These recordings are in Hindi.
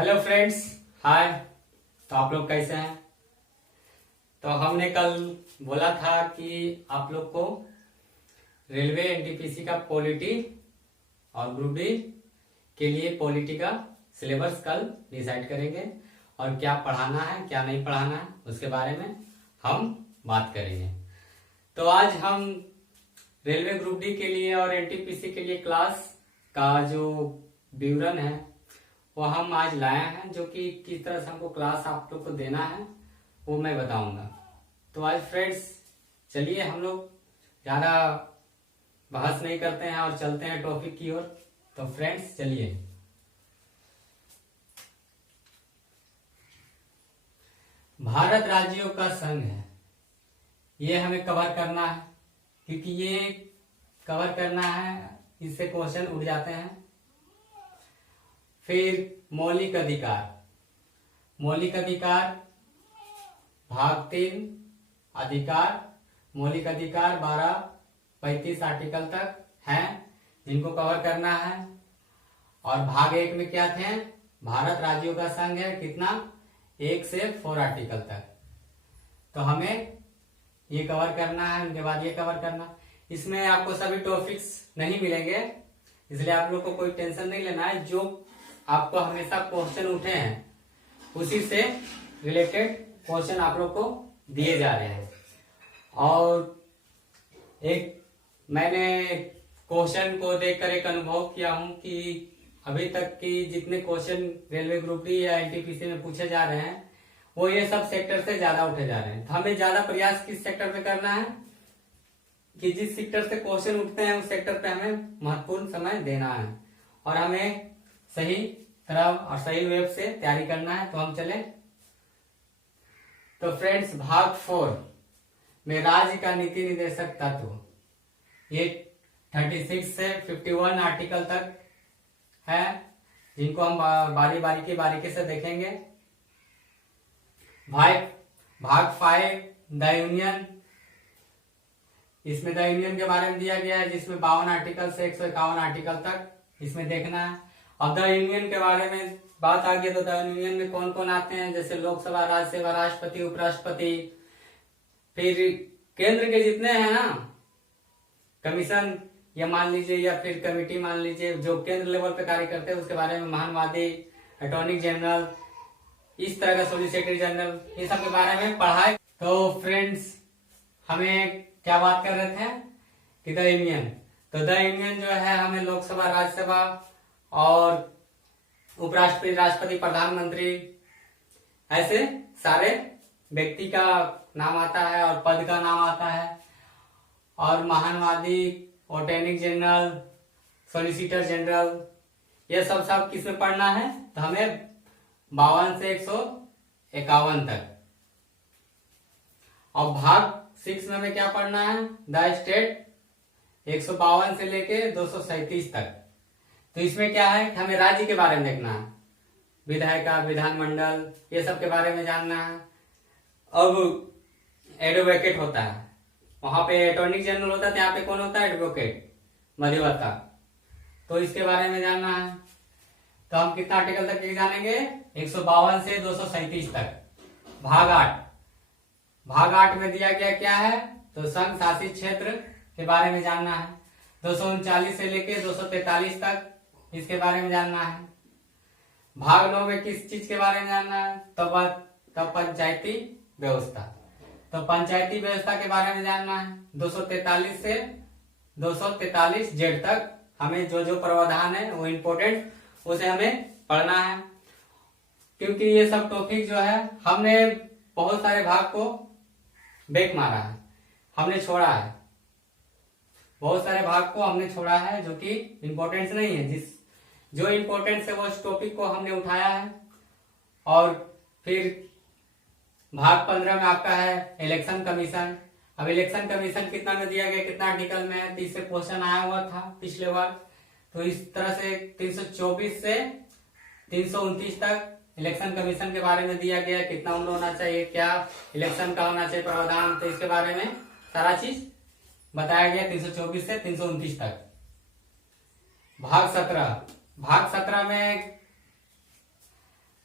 हेलो फ्रेंड्स, हाय। तो आप लोग कैसे हैं? तो हमने कल बोला था कि आप लोग को रेलवे एनटीपीसी का पॉलिटी और ग्रुप डी के लिए पॉलिटी का सिलेबस कल डिसाइड करेंगे और क्या पढ़ाना है क्या नहीं पढ़ाना है उसके बारे में हम बात करेंगे। तो आज हम रेलवे ग्रुप डी के लिए और एनटीपीसी के लिए क्लास का जो विवरण है वो हम आज लाए हैं, जो कि किस तरह से हमको क्लास आप लोग को देना है वो मैं बताऊंगा। तो आज फ्रेंड्स चलिए हम लोग ज़्यादा बहस नहीं करते हैं और चलते हैं टॉपिक की ओर। तो फ्रेंड्स चलिए, भारत राज्यों का संघ है, ये हमें कवर करना है क्योंकि ये कवर करना है, इससे क्वेश्चन उठ जाते हैं। फिर मौलिक अधिकार, मौलिक अधिकार भाग 3 अधिकार, मौलिक अधिकार 12-35 आर्टिकल तक हैं जिनको कवर करना है। और भाग 1 में क्या थे? भारत राज्यों का संघ है, कितना? 1 से 4 आर्टिकल तक। तो हमें ये कवर करना है, उनके बाद ये कवर करना। इसमें आपको सभी टॉपिक्स नहीं मिलेंगे, इसलिए आप लोग को कोई टेंशन नहीं लेना है। जो आपको हमेशा क्वेश्चन उठे हैं उसी से रिलेटेड क्वेश्चन आप लोग को दिए जा रहे हैं। और एक मैंने क्वेश्चन को देखकर एक अनुभव किया हूं कि अभी तक की जितने क्वेश्चन रेलवे ग्रुप डी या एनटीपीसी में पूछे जा रहे हैं वो ये सब सेक्टर से ज्यादा उठे जा रहे हैं। तो हमें ज्यादा प्रयास किस सेक्टर पे करना है कि जिस सेक्टर से क्वेश्चन उठते हैं उस सेक्टर पे हमें महत्वपूर्ण समय देना है और हमें सही तरह और सही वेब से तैयारी करना है। तो हम चले। तो फ्रेंड्स भाग 4 में राज्य का नीति निर्देशक तत्व, ये 36 से 51 आर्टिकल तक है जिनको हम बारीकी से देखेंगे। भाग 5 द यूनियन, इसमें द यूनियन के बारे में दिया गया है जिसमें 52 आर्टिकल से 151 आर्टिकल तक इसमें देखना है। अब द यूनियन के बारे में बात आ गई तो द यूनियन में कौन कौन आते हैं, जैसे लोकसभा, राज्यसभा, राष्ट्रपति, उपराष्ट्रपति, फिर केंद्र के जितने हैं ना कमीशन या मान लीजिए या फिर कमेटी मान लीजिए जो केंद्र लेवल पे कार्य करते हैं उसके बारे में, महानवादी, अटॉर्नी जनरल, इस तरह का सॉलिसिटर जनरल, ये सब के बारे में पढ़ाए। तो फ्रेंड्स हमें क्या बात कर रहे थे कि द यूनियन, तो द यूनियन जो है हमें लोकसभा, राज्यसभा और उपराष्ट्रपति, राष्ट्रपति, प्रधानमंत्री, ऐसे सारे व्यक्ति का नाम आता है और पद का नाम आता है। और महानवादी, अटॉर्नी जनरल, सॉलिसिटर जनरल, ये सब किसमें पढ़ना है? तो हमें 52 से 151 तक। और भाग 6 में हमें क्या पढ़ना है? द स्टेट, 152 से लेके 237 तक। तो इसमें क्या है? हमें राज्य के बारे में देखना है, विधायिका, विधानमंडल, ये सब के बारे में जानना है। अब एडवोकेट होता है, वहां पे अटॉर्नी जनरल होता है, यहाँ पे कौन होता है? एडवोकेट, मध्यवर्ती। तो इसके बारे में जानना है। तो हम कितना आर्टिकल तक जानेंगे? 152 से 237 तक। भाग 8 में दिया गया क्या है? तो संघ शासित क्षेत्र के बारे में जानना है। 239 से लेके 243 तक इसके बारे में जानना है। भाग 9 में किस चीज के बारे में जानना है? तब पंचायती व्यवस्था, तो पंचायती व्यवस्था के बारे में जानना है। 243 से 243 जेड तक हमें जो प्रावधान है वो इम्पोर्टेंट, उसे हमें पढ़ना है। क्योंकि ये सब टॉपिक जो है हमने बहुत सारे भाग को बैक मारा है, हमने छोड़ा है, बहुत सारे भाग को हमने छोड़ा है जो कि इम्पोर्टेंस नहीं है। जो इम्पोर्टेंस है वो उस टॉपिक को हमने उठाया है। और फिर भाग 15 में आपका है इलेक्शन कमीशन। अब इलेक्शन कमीशन कितना में दिया गया, कितना आर्टिकल में है? 30 से क्वेश्चन आया हुआ था पिछले बार। तो इस तरह से 324 से 329 तक इलेक्शन कमीशन के बारे में दिया गया, कितना उम्र होना चाहिए, क्या इलेक्शन का होना चाहिए प्रावधान, तो इसके बारे में सारा चीज बताया गया 324 से 329 तक। भाग 17 में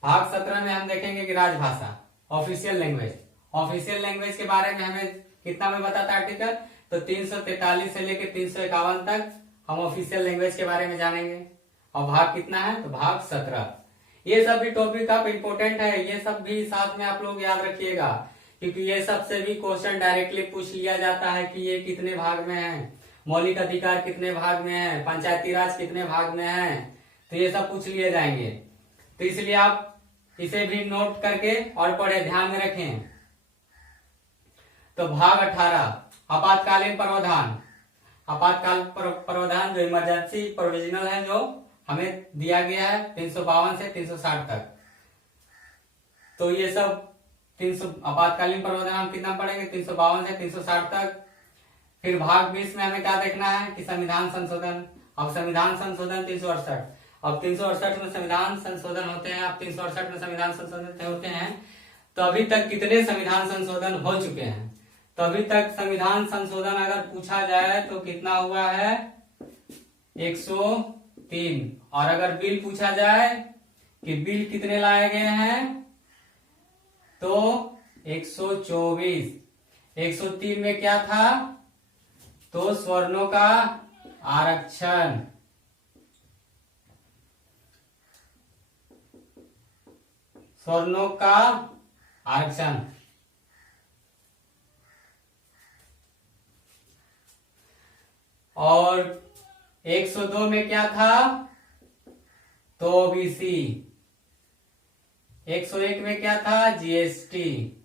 भाग 17 में हम देखेंगे कि राजभाषा, ऑफिशियल लैंग्वेज। ऑफिशियल लैंग्वेज के बारे में हमें कितना में बताता आर्टिकल, तो 343 से लेकर 351 तक हम ऑफिशियल लैंग्वेज के बारे में जानेंगे। और भाग कितना है, तो भाग 17। ये सब भी टॉपिक आप इम्पोर्टेंट है, ये सब भी साथ में आप लोग याद रखिएगा, क्योंकि ये सबसे भी क्वेश्चन डायरेक्टली पूछ लिया जाता है कि ये कितने भाग में है, मौलिक अधिकार कितने भाग में है, पंचायती राज कितने भाग में है, तो ये सब पूछ लिए जाएंगे। तो इसलिए आप इसे भी नोट करके और पढ़े, ध्यान में रखें। तो भाग 18 आपातकालीन प्रावधान। आपातकाल प्रावधान जो इमरजेंसी प्रोविजनल है, जो हमें दिया गया है 352 से 360 तक। तो ये सब 300 आपातकालीन प्रावधान हम कितना पढ़ेंगे, 352 से 360 तक। फिर भाग 20 में हमें क्या देखना है कि संविधान संशोधन। अब संविधान संशोधन 368, अब 368 में संविधान संशोधन होते हैं, अब 368 में संविधान संशोधन होते हैं। तो अभी तक कितने संविधान संशोधन हो चुके हैं, तो अभी तक संविधान संशोधन अगर पूछा जाए तो कितना हुआ है, 103। और अगर बिल पूछा जाए कि बिल कितने लाए गए हैं, तो 124। 103 में क्या था, तो स्वर्णों का आरक्षण। स्वर्णों का आरक्षण। और 102 में क्या था, तो ओबीसी। 101 में क्या था, जीएसटी।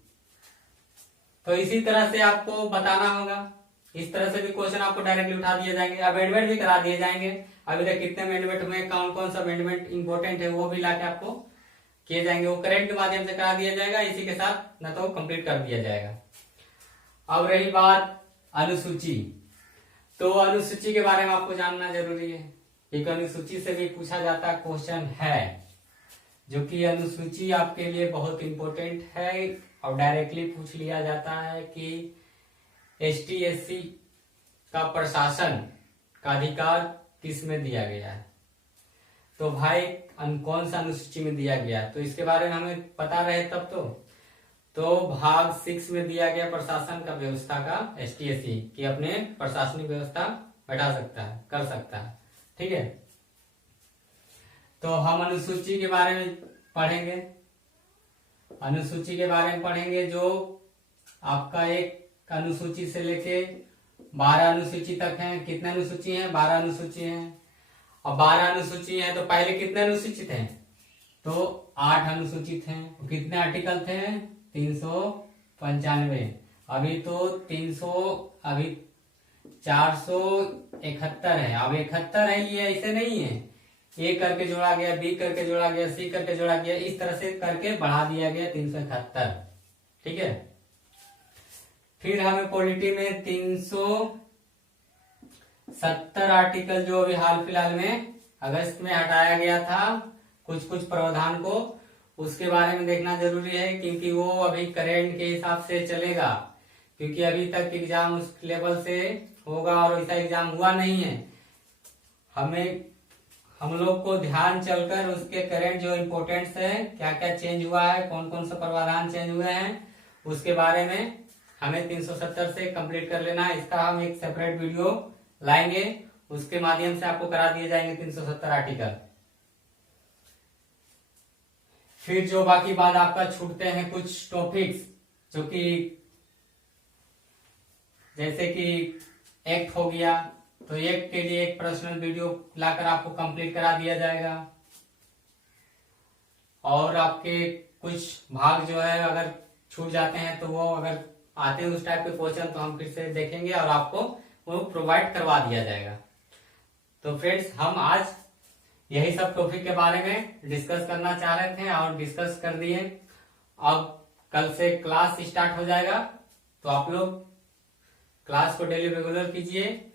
तो इसी तरह से आपको बताना होगा। इस तरह से भी क्वेश्चन आपको डायरेक्टली उठा दिए जाएंगे, अमेंडमेंट भी करा दिए जाएंगे। अभी तक कितने अमेंडमेंट में कौन कौन सा अमेंडमेंट इंपॉर्टेंट है वो भी लाके आपको किए जाएंगे, वो करेंट के माध्यम से करा दिया जाएगा, इसी के साथ न तो कंप्लीट कर दिया जाएगा। अब रही बात अनुसूची, तो अनुसूची के बारे में आपको जानना जरूरी है। एक अनुसूची से भी पूछा जाता क्वेश्चन है, जो कि अनुसूची आपके लिए बहुत इंपॉर्टेंट है और डायरेक्टली पूछ लिया जाता है कि ST/SC का प्रशासन का अधिकार किस में दिया गया है। तो भाई कौन सा अनुसूची में दिया गया, तो इसके बारे में हमें पता रहे तब तो भाग 6 में दिया गया प्रशासन का व्यवस्था का ST/SC कि अपने प्रशासनिक व्यवस्था बैठा सकता है, कर सकता है। ठीक है, तो हम अनुसूची के बारे में पढ़ेंगे। अनुसूची के बारे में पढ़ेंगे जो आपका एक अनुसूची से लेके 12 अनुसूची तक है। कितने अनुसूची हैं, 12 अनुसूची हैं। अब 12 अनुसूची है तो पहले कितने अनुसूचित हैं, तो 8 अनुसूचित हैं। कितने आर्टिकल थे, 395। अभी तो 471 है। अब 71 है, ये ऐसे नहीं है ए करके जोड़ा गया, बी करके जोड़ा गया, सी करके जोड़ा गया, इस तरह से करके बढ़ा दिया गया 371। ठीक है, फिर हमें पॉलिटी में 370 आर्टिकल जो अभी हाल फिलहाल में अगस्त में हटाया गया था कुछ कुछ प्रावधान को, उसके बारे में देखना जरूरी है, क्योंकि वो अभी करेंट के हिसाब से चलेगा, क्योंकि अभी तक एग्जाम उस लेवल से होगा और वैसा एग्जाम हुआ नहीं है। हम लोग को ध्यान चलकर उसके करेंट जो इम्पोर्टेंट्स है, क्या क्या चेंज हुआ है, कौन कौन सा प्रावधान चेंज हुए हैं, उसके बारे में हमें 370 से कंप्लीट कर लेना है। इसका हम एक सेपरेट वीडियो लाएंगे, उसके माध्यम से आपको करा दिए जाएंगे 370 आर्टिकल। फिर जो बाकी बाद आपका छूटते हैं कुछ टॉपिक्स, जो कि जैसे कि एक्ट हो गया, तो एक्ट के लिए एक पर्सनल वीडियो लाकर आपको कंप्लीट करा दिया जाएगा। और आपके कुछ भाग जो है अगर छूट जाते हैं तो वो अगर आते हैं उस टाइप के क्वेश्चन तो हम फिर से देखेंगे और आपको वो प्रोवाइड करवा दिया जाएगा। तो फ्रेंड्स, हम आज यही सब टॉपिक के बारे में डिस्कस करना चाह रहे थे और डिस्कस कर दिए। अब कल से क्लास स्टार्ट हो जाएगा, तो आप लोग क्लास को डेली रेगुलर कीजिए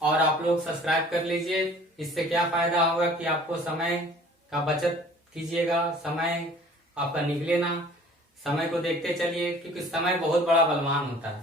और आप लोग सब्सक्राइब कर लीजिए। इससे क्या फायदा होगा कि आपको समय का बचत कीजिएगा, समय आपका निकले ना, समय को देखते चलिए, क्योंकि समय बहुत बड़ा बलवान होता है।